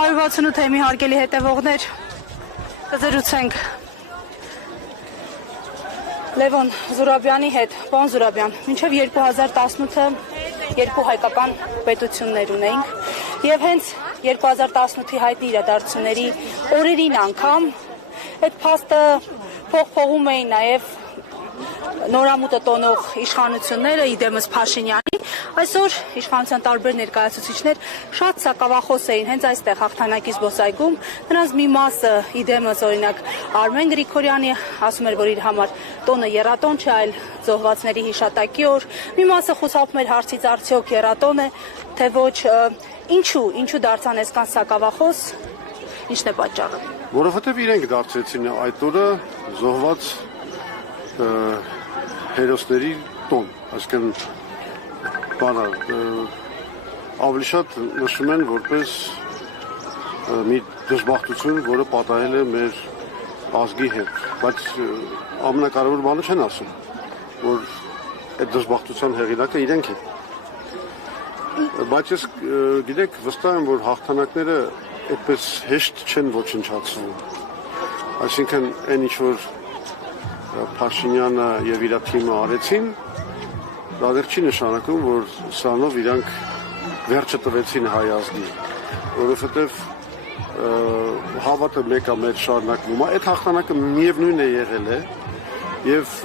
168 թեմի հարգելի հետևողներ, կզրուցենք Լևոն Զուրաբյանի հետ, պարոն Զուրաբյան, մինչև 2018-ը երկու հայկական պետություններ ունեինք եւ հենց 2018-ի հայտնի իրադարձությունների օրերին անգամ այդ փաստը փոխում էին նաեւ նորամուտը տոնող իշխանությունները իդեմս Փաշինյանի, այսօր իշխանության տարբեր ներկայացուցիչներ շատ սակավախոս էին հենց այստեղ հաղթանակի զբոսայգում, նրանց մի մասը իդեմս օրինակ Արմեն Գրիգորյանի ասում էր, որ իր համար տոնը եռատոն չէ, այլ զոհվածների հիշատակի օր, մի մասը խուսափում էր հարցից արդյոք եռատոն է, թե ոչ, ինչու դարձան այսքան սակավախոս, ինչն է պատճառը։ Որովհետև իրենք դարձրեցին այդ օրը զոհված հերոսների տոն, այսինքն բանը ավելի շատ նշում են որպես մի դժբախտություն, որը պատահել է մեր ազգի հետ, բայց ամենակարևոր բանը չեն ասում, որ այդ դժբախտության հեղինակը իրենք են։ Բայց ես գիտեք վստահ եմ, որ հաղթանակները այդպես հեշտ չեն ոչնչացվում, այսինքն այն ինչ որ Փաշինյանը եւ իր թիմը արեցին, դա դեռ չի նշանակում, որ սրանով իրանք վերջը տվեցին հայ ազգի, որովհետեւ հավատը մեկը մեր շարունակվում է, այդ հաղթանակը միևնույն է եղել է եւ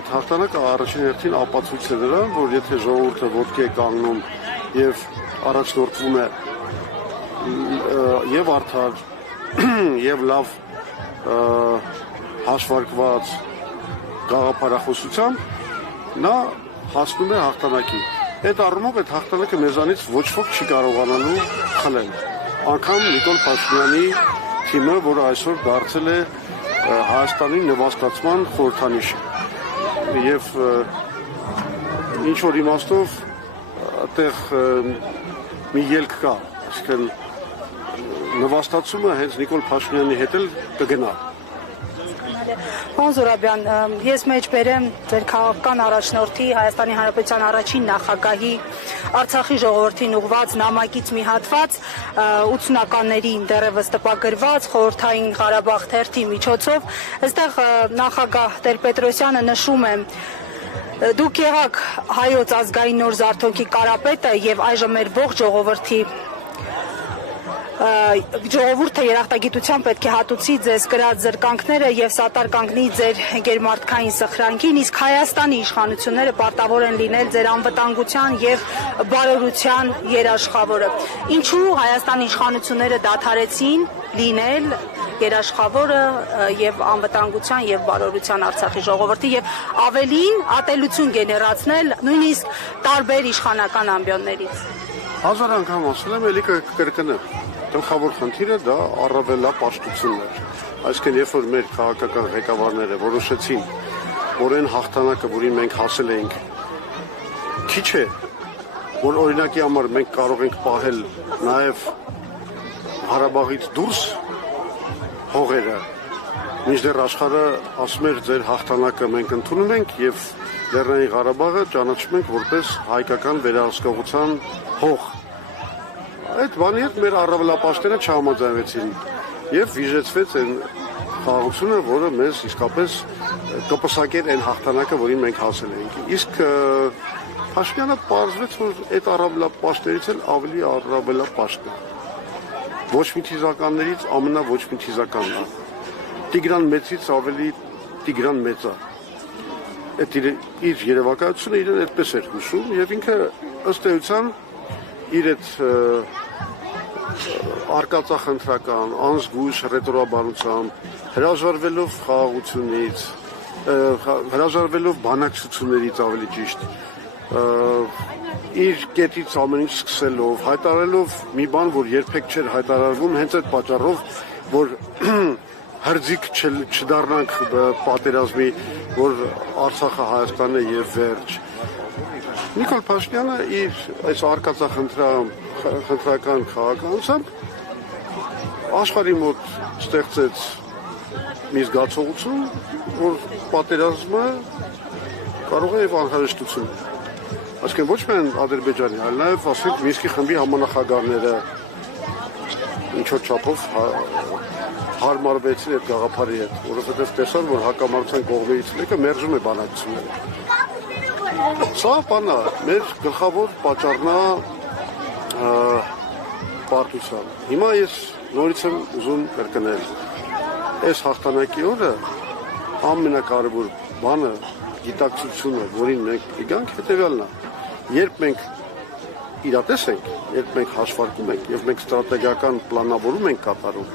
այդ հաղթանակը առաջին հերթին ապացույց է դրան, որ եթե ժողովուրդը ոտքի է կանգնում եւ առաջնորդվում է եւ արդար եւ լավ հաշվարկված գաղափարախոսությամբ նա հասնում է հաղթանակի։ Այդ առումով այդ հաղթանակը մեզանից ոչ ոք չի կարողանալու խլել։ Անկամ Նիկոլ Փաշինյանի թիմը, որը այսօր դարձել է Հայաստանի նվաստացման խորհրդանիշը։ Եվ ինչ որ իմաստով այդտեղ մի ելք կա, այսինքն նվաստացումը հենց Նիկոլ Փաշինյանի հետ էլ կգնա։ Պարոն Զուրաբյան, ես մեջ բերեմ ձեր քաղաքական առաջնորդի Հայաստանի Հանրապետության առաջին նախագահի Արցախի ժողովրդին ուղղված նամակից մի հատված 80-ականներին դեռևս տպագրված խորհրդային Ղարաբաղ թերթի միջոցով, այստեղ նախագահ Տեր-Պետրոսյանը նշում է. Դուք եղաք հայոց ազգային նոր զարթոնքի կարապետը եւ այժմ մեր ողջ ժողովուրդը երախտագիտությամբ պետք է հատուցի ձեզ կրած զրկանքները եւ սատար կանգնի ձեր գերմարտքային սխրանքին, իսկ Հայաստանի իշխանությունները պարտավոր են լինել ձեր անվտանգության եւ բարօրության երաշխավորը։ Ինչու Հայաստանի իշխանությունները դադարեցին լինել երաշխավորը եւ անվտանգության եւ բարօրության Արցախի ժողովրդի եւ ավելին ատելություն գեներացնել նույնիսկ տարբեր իշխանական ամբիոններից։ Հազար անգամ ասել եմ, ելի կկրկնեմ։ Գլխավոր խնդիրը դա առավելապաշտությունն էր։ Այսինքն երբ որ մեր քաղաքական ղեկավարները որոշեցին, որ այն հաղթանակը, որին մենք հասել էինք, քիչ է, որ օրինակի համար մենք կարող ենք պահել նաև Ղարաբաղից դուրս հողերը, մինչդեռ աշխարհը ասում էր ձեր հաղթանակը մենք ընդունում ենք եւ Լեռնային Ղարաբաղը ճանաչում ենք որպես հայկական վերահսկողության հող։ Այդ բանի հետ մեր առավելապաշտները չհամաձայնվեցին եւ վիժեցվեց այն խաղաղությունը, որը մեզ իսկապես կպսակեր այն հաղթանակը, որին մենք հասել էինք։ Իսկ Փաշինյանը պարզվեց, որ այդ առավելապաշտներից էլ ավելի առավելապաշտ է։ Ոչ մի թիզականներից ոչ մի թիզականն է։ Տիգրան մեծից ավելի Տիգրան մեծ է։ Այդ իր երևակայությունը իրեն այդպես էր հուշում եւ ինքը ըստ էության իր այդ արկածախնդրական, անզգույշ ռետորաբանությամբ, հրաժարվելով խաղաղությունից, հրաժարվելով բանակցություններից ավելի ճիշտ, իր կետից ամեն ինչ սկսելով, հայտարարելով մի բան, որ երբեք չէր հայտարարվում, հենց այդ պատճառով, որ հրձիկ չդառնանք պատերազմի, որ Արցախը Հայաստան է եւ վերջ։ Նիկոլ Փաշինյանը իր այս արկածախնդրական քաղաքականությամբ աշխարհի մոտ ստեղծեց մի զգացողություն, որ պատերազմը կարող է եւ անհրաժեշտություն։ Այսինքն ոչ միայն Ադրբեջանի, այլ նաեւ ասենք Մինսկի խմբի համանախագահները ինչ որ չափով հարմարվեցին այդ գաղափարի հետ, որովհետև տեսան, որ հակամարտության կողմերից մեկը մերժում է բանակցությունները։ Սա բանա, մեր գլխավոր պատճառն է պարտության։ Հիմա ես նորից եմ ուզում կրկնել, այս հաղթանակի օրը ամենակարևոր բանը գիտակցությունը, որին մենք գանք, հետևյալն է։ Երբ մենք իրատես ենք, երբ մենք հաշվարկում ենք եւ մենք ստրատեգիական պլանավորում ենք կատարում,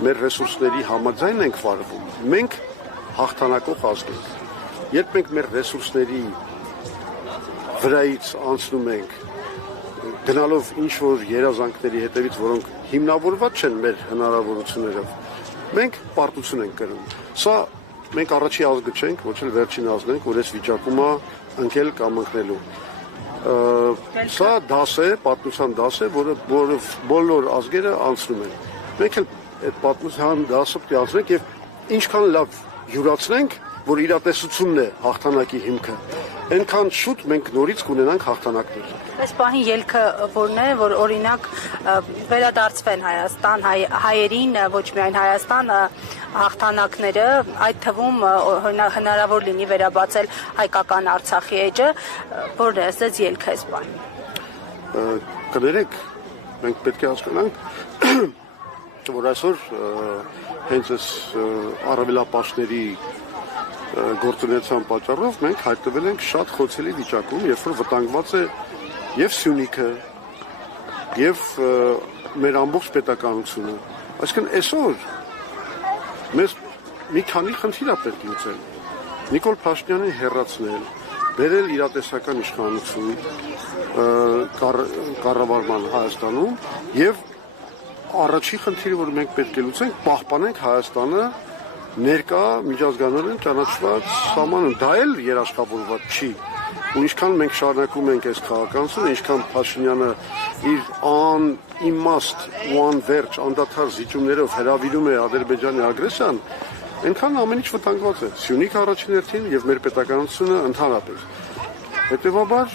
մեր ռեսուրսների համաձայն ենք վարվում, մենք հաղթանակող ազգ ենք։ Երբ մենք մեր ռեսուրսների վրայից անցնում ենք, գնալով ինչ-որ երազանքների հետևից, որոնք հիմնավորված չեն մեր հնարավորություններով, մենք պարտություն ենք կրում։ Սա մենք առաջի ազգը չենք, ոչ էլ վերջին ազգն ենք, որ այս վիճակում է ընկել կամ ընկնելու։ Սա դաս է, պատմության դաս է, որը բոլոր ազգերը անցնում են։ Մենք էլ այդ պատմության դասը պետք է անցնենք եւ ինչքան լավ յուրացնենք, որ իրատեսությունն է հաղթանակի հիմքը, այնքան շուտ մենք նորից կունենանք հաղթանակներ։ Այս պահին ելքը որն է, որ օրինակ վերադարձվեն Հայաստան հայերին, ոչ միայն Հայաստան հաղթանակները, այդ թվում հնարավոր լինի վերաբացել հայկական Արցախի էջը, որն է ասած ելքը այս պահին։ Կներեք, մենք պետք է հասկանանք, որ այսօր հենց այս առավելապաշտների գործունեության պատճառով մենք հայտնվել ենք շատ խոցելի վիճակում, երբ որ վտանգված է եւ Սյունիքը, եւ մեր ամբողջ պետականությունը։ Այսինքն այսօր մեզ մի քանի խնդիր է պետք լուծել։ Նիկոլ Փաշինյանին հեռացնել, բերել իրատեսական իշխանություն կառավարման Հայաստանում եւ առաջի խնդիրը, որ մենք պետք է լուծենք, պահպանենք Հայաստանը ներկա միջազգանորեն ճանաչված սահմանում, դա էլ երաշխավորված չի։ Ու ինչքան մենք շարունակում ենք այս քաղաքականությունը, ինչքան Փաշինյանը իր անիմաստ ու անվերջ անդադար զիջումներով հրավիրում է Ադրբեջանի ագրեսիան, այնքան ամեն ինչ վտանգված է։ Սյունիքը առաջին հերթին եւ մեր պետականությունը ընդհանրապես։ Հետևաբար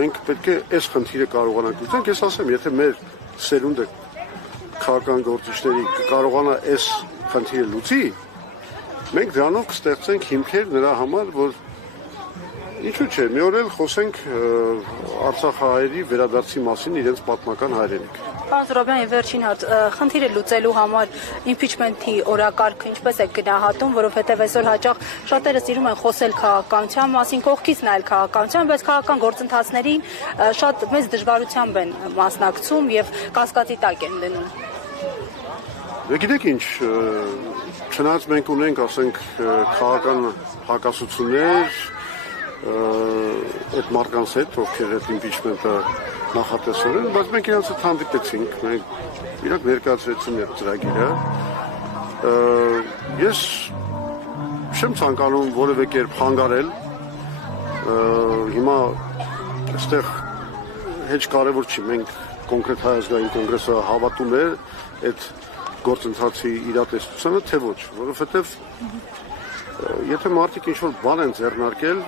մենք պետք է այս խնդիրը կարողանանք լուծենք, ես ասեմ, եթե մեր սերունդը քաղաքական գործիչների կարողանա այս խնդիրը լուծի, մենք դրանով կստեղծենք հիմքեր նրա համար, որ ինչու՞ չէ, մի օր էլ խոսենք արցախահայերի վերադարձի մասին իրենց պատմական հայրենիք։ Պարոն Զուրաբյան, վերջին հարց, խնդիրը լուծելու համար իմպիչմենթի օրակարգը ինչպես է գնահատում, որովհետև այսօր հաճախ շատերը սիրում են խոսել քաղաքականության մասին, կողքից նայել քաղաքականության, բայց քաղաքական գործընթացներին շատ մեծ դժվարությամբ են մասնակցում եւ կասկածի տակ են դնում։ Գիտեք ինչ, չնայած մենք ունենք, ասենք, քաղաքական հակասություններ այդ մարդկանց հետ, ովքեր այդ իմպիչմենտը նախատեսել են, բայց մենք իրենց հետ հանդիպեցինք, մենք իրենք ներկայացրեցին այդ ծրագիրը։ Ես չեմ ցանկանում որևէ կերպ խանգարել, հիմա այստեղ հեչ կարևոր չի, մենք կոնկրետ Հայ ազգային կոնգրեսը հավատում է այդ գործընթացի իրատեսությանը, թե ոչ, որովհետև եթե մարդիկ ինչ-որ բան են ձեռնարկել,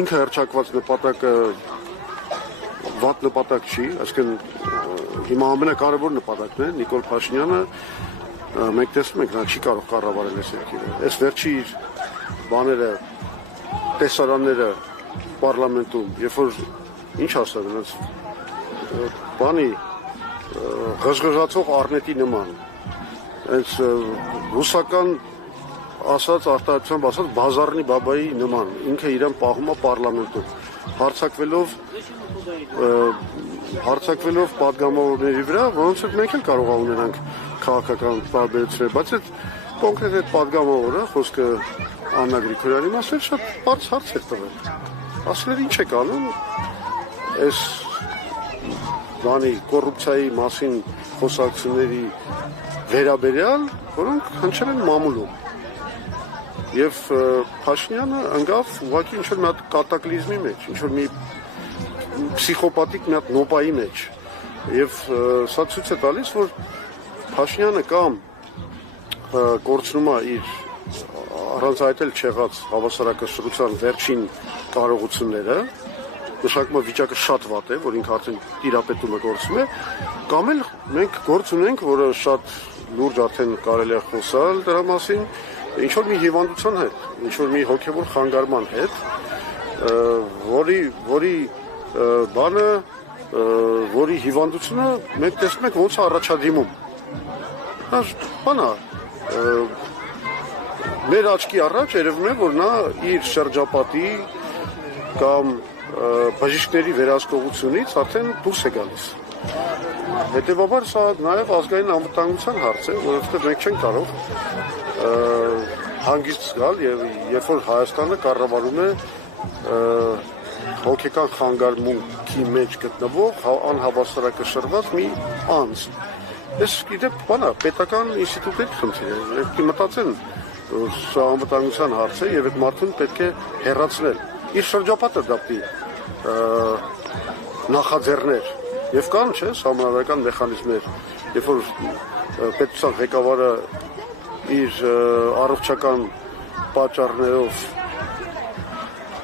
ինքը հռչակված նպատակը վատ նպատակ չի, այսինքն հիմա ամենակարևոր նպատակն է, Նիկոլ Փաշինյանը, մենք տեսնում ենք, նա չի կարող կառավարել այս երկիրը, այս վերջի իր բաները, տեսարանները պարլամենտում, երբ որ ինչ ասել, բանի ղժղժացող առնետի նման, հենց ռուսական ասած արտահայտությամբ ասած բազարնի բաբայի նման, ինքը իրեն պահում է պարլամենտում, հարձակվելով պատգամավորների վրա, որոնց հետ մենք էլ կարող ունենանք քաղաքական տարբերություններ, բայց այդ կոնկրետ այդ պատգամավորը, խոսքը Աննա Գրիգորյանի մասին շատ բարձ հարց էր տվել։ Ասել էր ինչ եք անում, այս բանի կոռուպցիայի մասին խոսակցությունների վերաբերյալ, որոնք հնչել են մամուլում։ Եվ Փաշինյանը ընկավ ուղղակի ինչ-որ մի հատ կատակլիզմի մեջ, ինչ-որ մի պսիխոպաթիկ մի հատ նոպայի մեջ։ Եվ սա ցույց է տալիս, որ Փաշինյանը կամ կորցնում է իր առանց այդ էլ չեղած հավասարակշռության վերջին կարողությունները, նշանակում է վիճակը շատ վատ է, որ ինքը արդեն տիրապետումը գործում է, կամ էլ մենք գործ ունենք, որը շատ լուրջ արդեն կարելի է խոսալ դրա մասին, ինչ որ մի հիվանդության հետ, ինչ որ մի հոգևոր խանգարման հետ, որի բանը, որի հիվանդությունը մենք տեսնում ենք ոնց է առաջադիմում։ Բանա, մեր աչքի առաջ երևում է, որ նա իր շրջապատի կամ բժիշկների վերահսկողությունից արդեն դուրս է գալիս։ Հետևաբար սա նաև ազգային անվտանգության հարց է, որովհետև մենք չենք կարող հանգիստ զգալ եւ երբ որ Հայաստանը կառավարում է հոգեկան խանգարումի մեջ գտնվող անհավասարակշռված մի անձ։ Ես գիտեմ, բանա, պետական ինստիտուտների խնդիր է, պետք է մտածեն, որ սա անվտանգության հարց է եւ այդ մարդուն պետք է հեռացնել։ Իր շրջապատը դեպի նախաձեռներ եւ կան, չէ, համանadrական մեխանիզմներ, երբ որ պետության ղեկավարը իր առողջական պատճառներով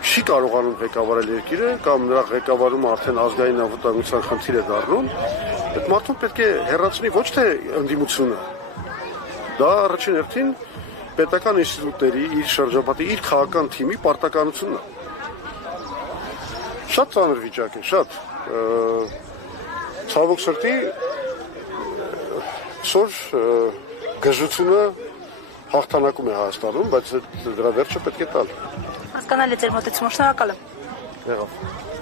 չի կարողանում ղեկավարել երկիրը կամ նրա ղեկավարումը արդեն ազգային անվտանգության խնդիր է դառնում, այդ մարդուն պետք է հեռացնի ոչ թե ընդդիմությունը, դա առաջին հերթին պետական ինստիտուտների, իր շրջապատի, իր քաղաքական թիմի պարտականությունն է։ Շատ ծանր վիճակ է, շատ ցավոք սրտի սոր գժությունը հաղթանակում է Հայաստանում, բայց դրա վերջը պետք է տալ։ Հասկանալի ձեր մոտեցումը, շնորհակալ եմ։ Եղավ։